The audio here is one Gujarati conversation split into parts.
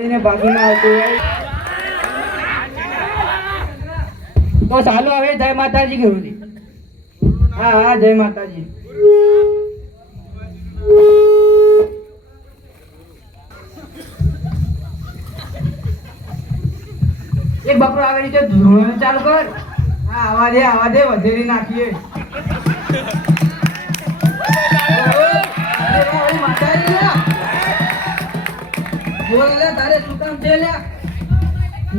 બાજુમાં આવતું હોય તો ચાલો હવે જય માતાજી ગુરુજી. હા હા જય માતાજી. એક બકરો આવેલી છે ધોરણ ચાલુ કર. હા આવા દે વધેરી નાખીએ. બોલ લે તારે શું કામ છે લે?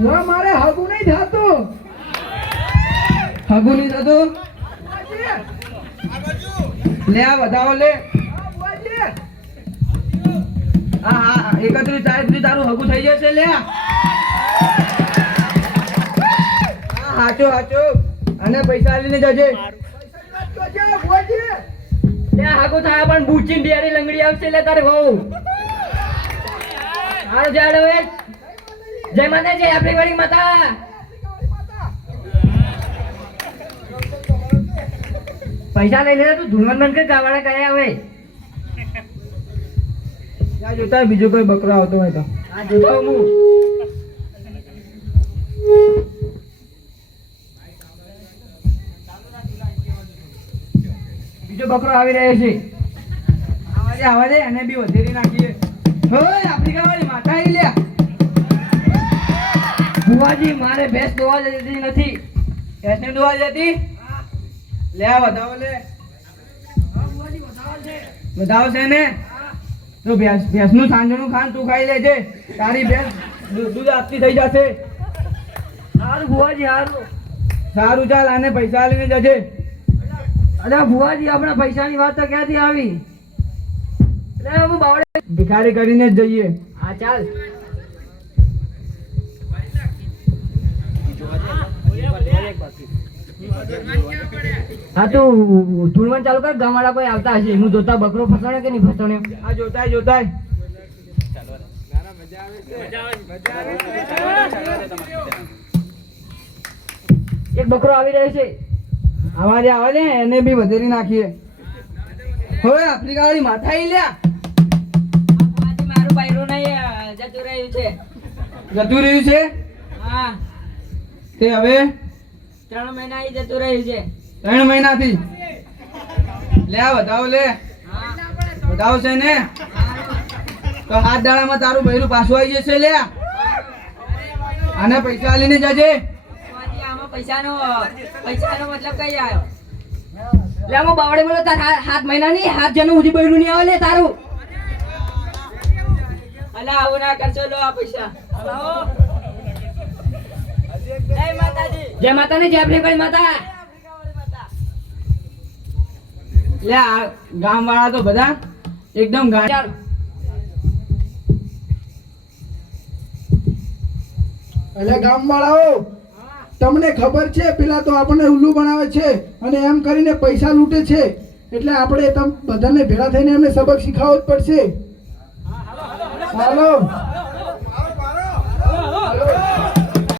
ના મારે હગું નહીં થતું. હગું નહીં થતું? લે આ વધાવો લે. હા હા 31 તારીખ તારું હગું થઈ જશે લે. હાચો અને પૈસા આલીને જજે. લે હાગો થાય પણ બુચીન ડેરી લંગડી આવશે લે તારે વહુ. હારો જાડ હવે. જય માતાજી આપણી વાળી માતા. પૈસા લઈ લે તું ધૂળવન બંધ કર ગાવાડા કયા આવે. ત્યાં જોતા બીજો કોઈ બકરો આવતો હોય તો. હા જોતો હું. બીજો બકરો આવી રહ્યો છે. આવા દે અને બી વધેરી નાખીએ. હોય આપણી ગાવાળી માતા આવી લ્યા. બુવાજી મારે ભેંસ દોવા જતી નથી. ભેંસને દોવા જતી? લે વધાવો લે. વધાવો છે ને? તો ભેંસનું સાંજનું ખાન તું ખાઈ લેજે. તારી ભેંસ દૂધ આપતી થઈ જશે. સારું બુવાજી સારું. સારું ચાલ આને પૈસા લઈને જજે. અરે બુવાજી આપણે પૈસાની વાત તો ક્યાંથી આવી? એટલે હું બાવડે ભિખારી કરીને જ જઈએ. હા ચાલ. હા તું ધૂળવન ચાલુ કર. ગામવાળા કોઈ આવતા હશે. હું જોતા બકરો ફસાણે કે નહીં ફસાણે. હા જોતાય. એક બકરો આવી રહ્યો છે. આવા દે એને બી વધેરી નાખીએ. હવે આપણી ગાડી માથા ઈ લ્યા. મારું બાયરું નહીં જતું રહ્યું છે. હા તે હવે 3 મહિના જતું રહ્યું છે. 3 મહિનાથી લે વધાવો લે. વધાવો છે ને તો હાથ દાડામાં તારું બૈરું પાછું આવી જશે લે. આને પૈસા લઈને જજે. પૈસાનો મતલબ કઈ આવ્યો? લે હું બાવડે બોલો તાર 7 મહિના ની 7 જણું સુધી બૈરું નહીં આવે લે તારું. અલા આવું ના કરશો. લો આ પૈસા. જય માતાજી જય આપણી કોઈ માતા. લે આ ગામ વાળા તો બધા એકદમ ગાંડા. એટલે ગામ વાળાઓ તમને ખબર છે પેલા તો આપણને ઉલ્લુ બનાવે છે અને એમ કરીને પૈસા લૂંટે છે. એટલે આપણે બધાને ભેળા થઈને એમને સબક શીખવવો જ પડશે. હાલો